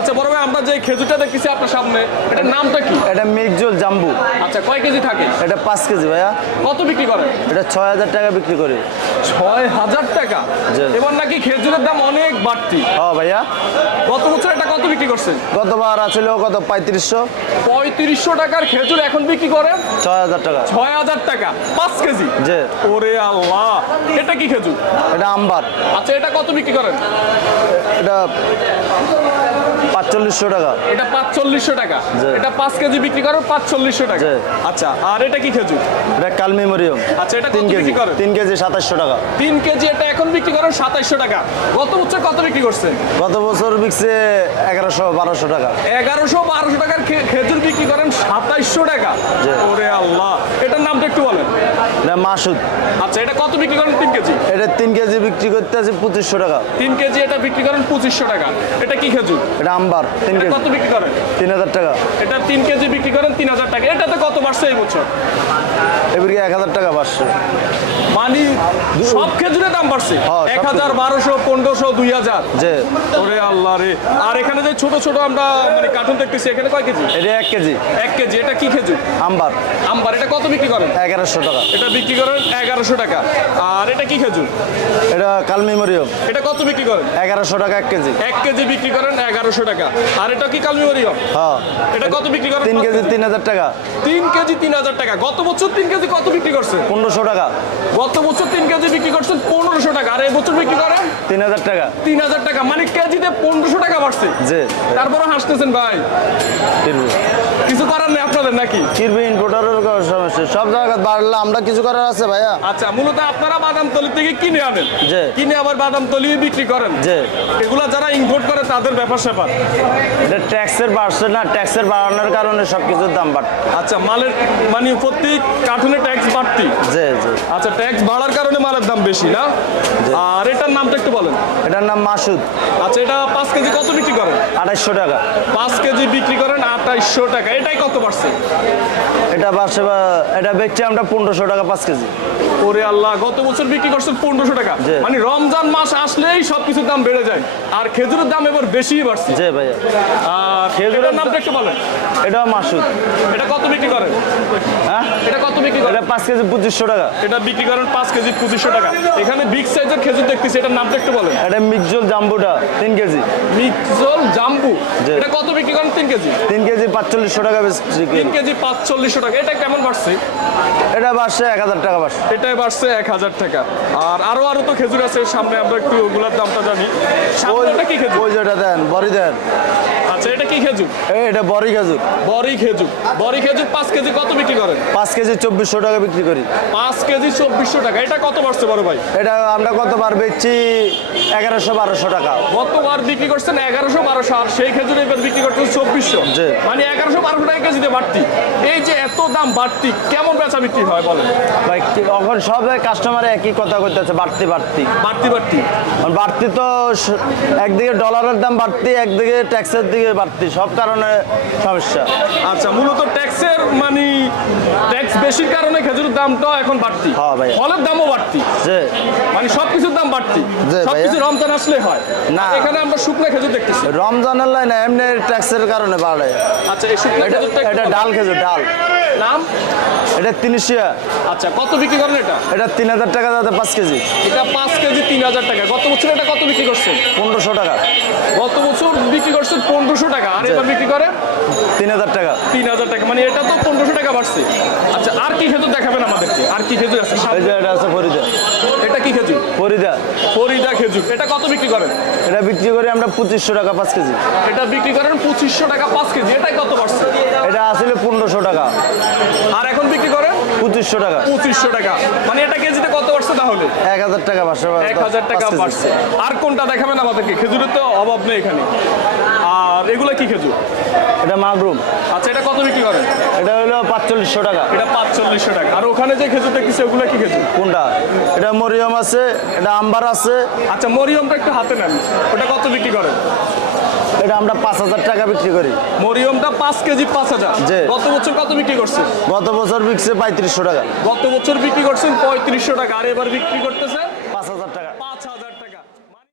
আচ্ছা বড় ভাই আমরা যে খেজুরটা দেখতেছি আপনার সামনে এটার নামটা কি? এটা মিক্সজল জাম্বু। আচ্ছা কয় কেজি থাকে? এটা পাঁচ কেজি ভাইয়া। কত বিক্রি করেন? এটা ছয় হাজার টাকা বিক্রি করি। ছয় হাজার টাকা। এবার নাকি খেজুরের দাম অনেক বাড়তি। হ ভাইয়া। গত বছর এটা কত বিক্রি করছেন? গতবার আছিল কত? পঁয়ত্রিশশো। পঁয়ত্রিশশো টাকার খেজুর এখন বিক্রি করেন? ছয় হাজার টাকা। ছয় হাজার টাকা পাঁচ কেজি? জি। ওরে আল্লাহ এটা কি খেজুর? এটা আম্বার। আচ্ছা এটা কত বিক্রি করেন? এটা পাঁচচল্লিশশো টাকা। এটা পাঁচচল্লিশশো টাকা। এটা পাঁচ কেজি বিক্রি করেন পাঁচচল্লিশশো টাকা। আচ্ছা আর এটা কি খেজুর? এটা কালমি মরিয়ম আচ্ছা এটা তিন কেজি। করেন? তিন কেজি সাতাশশো টাকা। তিন কেজি এটা এখন বিক্রি করেন সাতাইশশো টাকা। গত বছর কত বিক্রি করছেন? গত বছর বিকছে এগারোশো বারোশো টাকা। এগারোশো বারোশো টাকার খেজুর বিক্রি করেন সাতাইশশো টাকা। ওরে আল্লাহ। এটার নামটা একটু বলেন এটা মাসুদ। আচ্ছা এটা কত বিক্রি করেন তিন কেজি? এটা তিন কেজি বিক্রি করতে আছে পঁচিশশো টাকা। তিন কেজি এটা বিক্রি করেন পঁচিশশো টাকা। এটা কি খেজুর? এটা আম্বার তিন কেজি। কত বিক্রি করেন? তিন হাজার টাকা। এটা তিন কেজি বিক্রি করেন তিন হাজার টাকা। এটাতে কত বাড়ছে এই বছর? এবার এক হাজার টাকা বাড়ছে। মানে সব খেজুরের দাম বাড়ছে। হ্যাঁ, এক হাজার বারোশো পনেরোশো দুই হাজার। যে ওরে আল্লাহ রে। আর এখানে যে ছোট ছোট আমরা মানে কার্টুন দেখতেছি এখানে কয় কেজি? এটা এক কেজি। এক কেজি এটা কি খেজুর? আম্বার। আম্বার এটা কত বিক্রি করেন? এগারোশো টাকা। এটা বিক্রি করেন এগারোশো টাকা। আর এটা কি খেজুর? এটা কালমি মরিয়ম এটা কত বিক্রি করেন? এগারোশো টাকা এক কেজি। এক কেজি বিক্রি করেন এগারোশো টাকা। আর এটা কি কাল মরিয়ম হ্যাঁ। এটা কত বিক্রি করেন? তিন কেজি তিন হাজার টাকা। তিন কেজি তিন হাজার টাকা। গত বছর তিন কেজি কত বিক্রি করছেন? পনেরোশো টাকা। গত বছর তিন কেজি বিক্রি করছেন পনেরোশো টাকা। আর এই বছর বিক্রি করেন? তিন হাজার টাকা। তিন হাজার টাকা। মানে কেজিতে পনেরোশো টাকা বাড়ছে। যে তারপরে হাসতেছেন ভাই। কিছু করার নেই আপনাদের নাকি? কিনবি ইম্পোর্টারের সমস্যা সব জায়গায় বাড়লে আমরা কিছু করার আছে ভাইয়া? আচ্ছা মূলত আপনারা বাদাম বাদামতলি থেকে কিনে আনেন। কিনে আবার বাদাম বাদামতলি বিক্রি করেন। এগুলা যারা ইম্পোর্ট করে তাদের ব্যাপার স্যাপার। এটা ট্যাক্সের বাড়ছে না ট্যাক্সের বাড়ানোর কারণে সব কিছুর দাম বাড় আচ্ছা মালের মানে প্রত্যেক কার্টুনে ট্যাক্স বাড়তি। জি জি। আচ্ছা ট্যাক্স বাড়ার কারণে মালের দাম বেশি না? আর এটার নামটা একটু বলেন। এটার নাম মাসুদ। আচ্ছা এটা পাঁচ কেজি কত বিক্রি করেন? আড়াইশো টাকা। পাঁচ কেজি বিক্রি করেন আঠাইশশো টাকা। এটাই কত পারছে এটা পাঁচশো এটা বেচছি আমরা পনেরোশো টাকা পাঁচ কেজি। ওরে আল্লাহ গত বছর বিক্রি করছেন পনেরোশো টাকা। মানে রমজান মাস আসলেই সব কিছুর দাম বেড়ে যায়। আর খেজুরের দাম এবার বেশি বাড়ছে। জি ভাইয়া। আর খেজুরের খেজুরের নামটা একটু বলেন। এটাও মাসুদ। এটা কত বিক্রি করেন? হ্যাঁ? এটা কত বিক্রি করেন? এটা পাঁচ কেজি পঁচিশশো টাকা। এটা বিক্রি করেন পাঁচ কেজি পঁচিশশো টাকা। এখানে বিগ সাইজের খেজুর দেখতেছি এটার নামটা একটু বলেন। এটা জাম্বুটা তিন কেজি। জাম্বু। এটা কত বিক্রি করেন তিন কেজি? তিন কেজি পাঁচচল্লিশশো টাকা তিন কেজি পাঁচচল্লিশশো টাকা। এটা কেমন বাড়ছে? এটা বাড়ছে এক হাজার টাকা বাড়ছে। এটাই বাড়ছে এক হাজার টাকা। আর আরও আরও তো খেজুর আছে, সামনে আমরা একটু ওগুলার দামটা জানি। সামনে কি খেজুর? ওই যেটা দেন, বড়ি দেন। আচ্ছা এটা কি খেজুর? এটা বড়ি খেজুর। বড়ি খেজুর। বড়ি খেজুর পাঁচ কেজি কত বিক্রি করেন? পাঁচ কেজি চব্বিশশো টাকা বিক্রি করি। পাঁচ কেজি চব্বিশশো টাকা। এটা কত বাড়ছে বড় ভাই? এটা আমরা কতবার বেচছি? এগারোশো বারোশো টাকা। গতবার বিক্রি করছেন এগারোশো বারোশো আর সেই খেজুর এবার বিক্রি করছেন চব্বিশশো। মানে এগারোশো বারোশো টাকা কেজিতে বাড়তি। এই যে এত দাম বাড়তি কেমন বেচা বিক্রি হয় বলেন? ভাই এখন সব কাস্টমারে একই কথা করতেছে বাড়তি বাড়তি। বাড়তি বাড়তি। বাড়তি তো একদিকে ডলারের দাম বাড়তি একদিকে ট্যাক্সের দিকে বাড়তি সব কারণে সমস্যা। আচ্ছা মূলত ট্যাক্সের মানে বেশির কারণে খেজুরের দামটা এখন বাড়তি। হ্যাঁ ভাইয়া। ফলের দামও বাড়তি। মানে সবকিছুর দাম বাড়তি। সবকিছু। রমজান আসলে হয়। না। এখানে আমরা শুকনো খেজুর দেখতেছি। রমজানের লাইনে এমনি ট্যাক্সের কারণে বাড়ে। আচ্ছা এই শুকনো খেজুরটা এটা ডাল খেজুর ডাল। নাম এটা তিনশিয়া আচ্ছা কত বিক্রি করেন এটা? এটা তিন হাজার টাকা যাতে পাঁচ কেজি। এটা পাঁচ কেজি তিন হাজার টাকা। গত বছর এটা কত বিক্রি করছেন? পনেরোশো টাকা। গত বছর বিক্রি করছেন পনেরোশো টাকা। আর এবার বিক্রি করে তিন হাজার টাকা। তিন হাজার টাকা। মানে এটা তো পনেরোশো টাকা বাড়ছে। আচ্ছা আর কি খেজুর দেখাবেন আমাদেরকে? আর কি খেজুর আছে? এই যে এটা আছে ফরিদা। এটা কি খেজুর? ফরিদা। ফরিদা খেজুর। এটা কত বিক্রি করেন? এটা বিক্রি করি আমরা পঁচিশশো টাকা পাঁচ কেজি। এটা বিক্রি করেন পঁচিশশো টাকা পাঁচ কেজি। এটাই কত পার্সেন্ট এটা আসলে পনেরোশো টাকা। আর পঁচিশশো টাকা। পঁচিশশো টাকা। মানে এটা কেজিতে কত পারছে তাহলে? এক হাজার টাকা পাঁচশো এক হাজার টাকা পারছে আর কোনটা দেখাবেন আমাদেরকে? খেজুরের তো অভাব নেই এখানে। আর এগুলা কি খেজুর? এটা মাগরুম আচ্ছা এটা কত বিক্রি করেন? এটা হলো পাঁচচল্লিশশো টাকা। এটা পাঁচচল্লিশশো টাকা। আর ওখানে যে খেজুর দেখতেছি ওগুলা কি খেজুর? কোনটা? এটা মরিয়ম আছে এটা আম্বার আছে। আচ্ছা মরিয়মটা একটু হাতে নেন। ওটা কত বিক্রি করেন? এটা আমরা পাঁচ হাজার টাকা বিক্রি করি। মরিয়মটা পাঁচ কেজি পাঁচ হাজার। গত বছর কত বিক্রি করছে গত বছর বিকছে পঁয়ত্রিশশো টাকা। গত বছর বিক্রি করছেন পঁয়ত্রিশশো টাকা। আর এবার বিক্রি করতেছে